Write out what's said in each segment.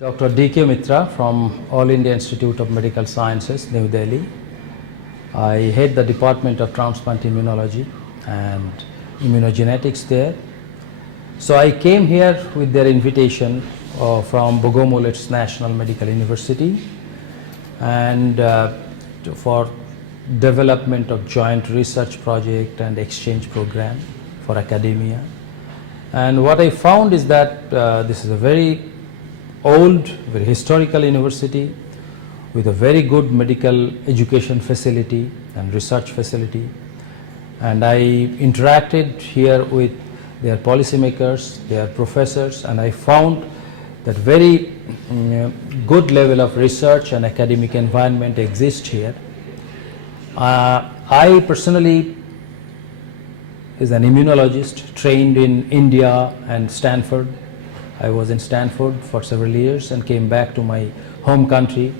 Dr. D.K. Mitra from All India Institute of Medical Sciences, New Delhi. I head the Department of Transplant Immunology and Immunogenetics there. So I came here with their invitation from Bogomletes National Medical University and for development of joint research project and exchange program for academia. And what I found is that this is a very old, very historical university with a very good medical education facility and research facility. And I interacted here with their policymakers, their professors, and I found that very good level of research and academic environment exists here. I personally is an immunologist trained in India and Stanford. I was in Stanford for several years and came back to my home country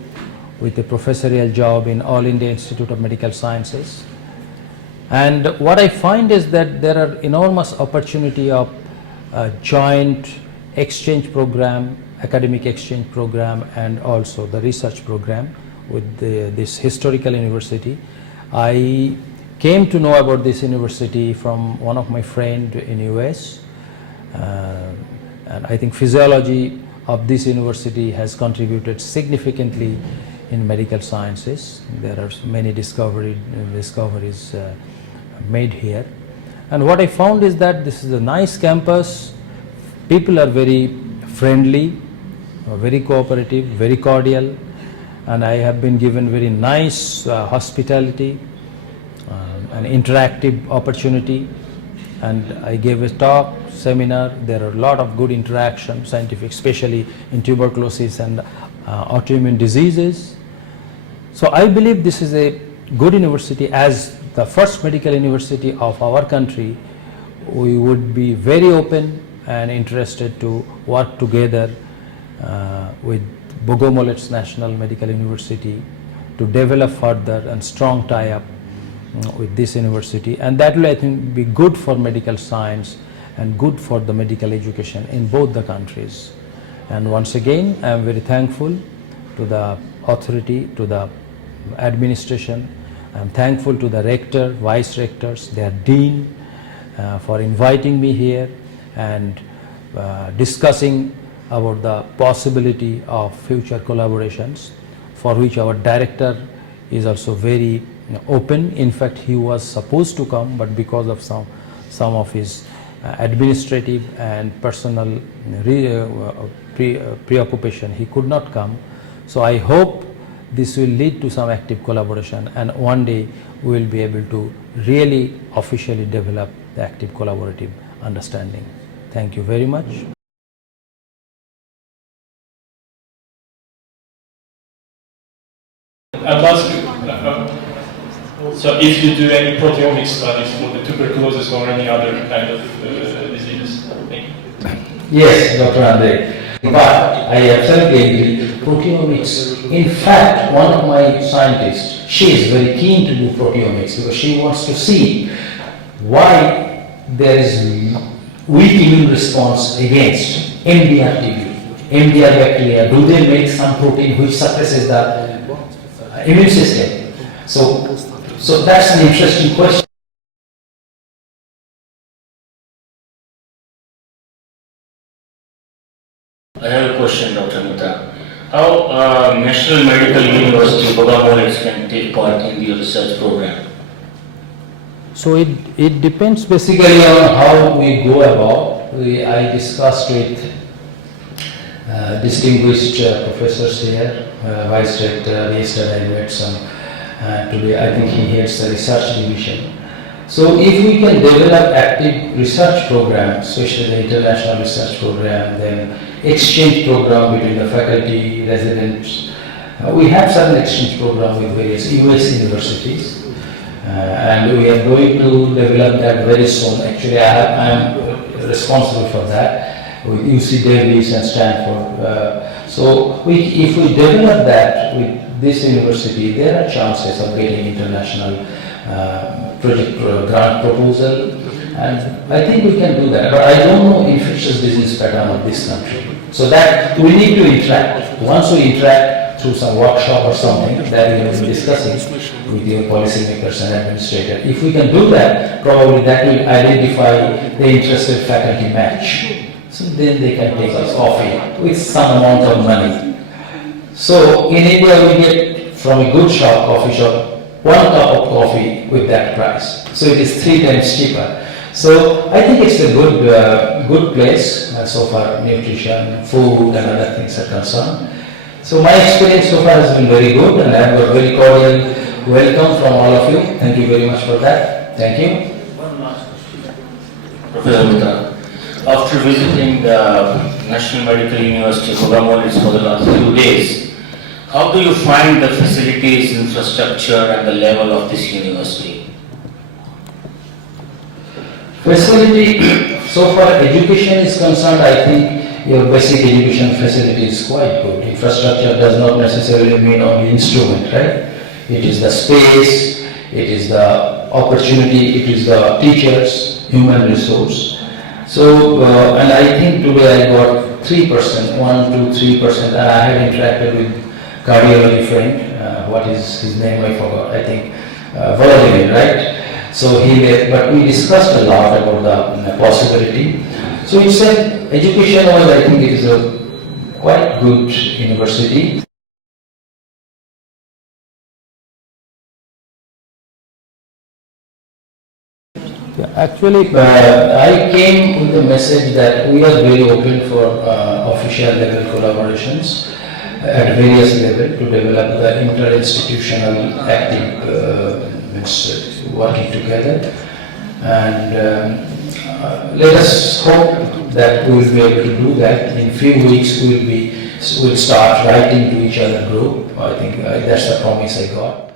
with a professorial job in All India Institute of Medical Sciences. And what I find is that there are enormous opportunity of joint exchange program, academic exchange program, and also the research program with this historical university. I came to know about this university from one of my friends in US. And I think physiology of this university has contributed significantly in medical sciences. There are many discoveries made here. And what I found is that this is a nice campus. People are very friendly, very cooperative, very cordial, and I have been given very nice hospitality, an interactive opportunity. And I gave a talk, seminar. There are a lot of good interaction, scientific, especially in tuberculosis and autoimmune diseases. So I believe this is a good university. As the first medical university of our country, we would be very open and interested to work together with Bogomletes National Medical University to develop further and strong tie-up with this university, and that will, I think, be good for medical science and good for the medical education in both the countries. And once again, I am very thankful to the authority, to the administration. I am thankful to the rector, vice rectors, their dean for inviting me here and discussing about the possibility of future collaborations, for which our director is also very open. In fact, he was supposed to come, but because of some of his administrative and personal preoccupation, he could not come. So I hope this will lead to some active collaboration, and one day we will be able to really officially develop the active collaborative understanding. Thank you very much. I'll ask you, so if you do any proteomic studies for the tuberculosis or any other kind of diseases? Yes, Dr. Andre, but I absolutely agree. Proteomics, in fact, one of my scientists, she is very keen to do proteomics because she wants to see why there is weak immune response against MDR TB, MDR bacteria. Do they make some protein which suppresses the immune system? So that's an interesting question. I have a question, Dr. Mehta. How National Medical University Bogomletes can take part in the research program? So it depends basically on how we go about. I discussed with distinguished professors here, Vice Rector. Yesterday I met some. Today I think he heads the research division. So if we can develop active research program, especially the international research program, then exchange program between the faculty, residents. We have certain exchange program with various US universities, and we are going to develop that very soon. Actually, I am responsible for that with UC Davis and Stanford. So if we develop that with this university, there are chances of getting international project grant proposal, and I think we can do that. But I don't know infectious disease pattern of this country. So that we need to interact. Once we interact through some workshop or something that we have been discussing with your policymakers and administrators, if we can do that, probably that will identify the interested faculty match. So then they can take us coffee with some amount of money. So in India we get from a good shop, coffee shop, 1 cup of coffee with that price. So it is 3 times cheaper. So I think it's a good place so far, nutrition, food and other things are concerned. So my experience so far has been very good and I have got very cordial welcome from all of you. Thank you very much for that. Thank you. Professor Mitra, after visiting the National Medical University Bogomletes for the last few days, how do you find the facilities, infrastructure and the level of this university? Facility, so far education is concerned, I think your basic education facility is quite good. Infrastructure does not necessarily mean only instrument, right? It is the space, it is the opportunity, it is the teachers, human resource. So, and I think today I got 3%, 1 to 3%, and I had interacted with cardiology friend, what is his name, I forgot, I think Bogomletes, right? So but we discussed a lot about the possibility. So it's an education wise, I think it is a quite good university. Yeah, actually, I came with the message that we are very open for official level collaborations at various levels to develop the inter-institutional active working together, and let us hope that we will be able to do that. In few weeks we'll start writing to each other group. I think that's the promise I got.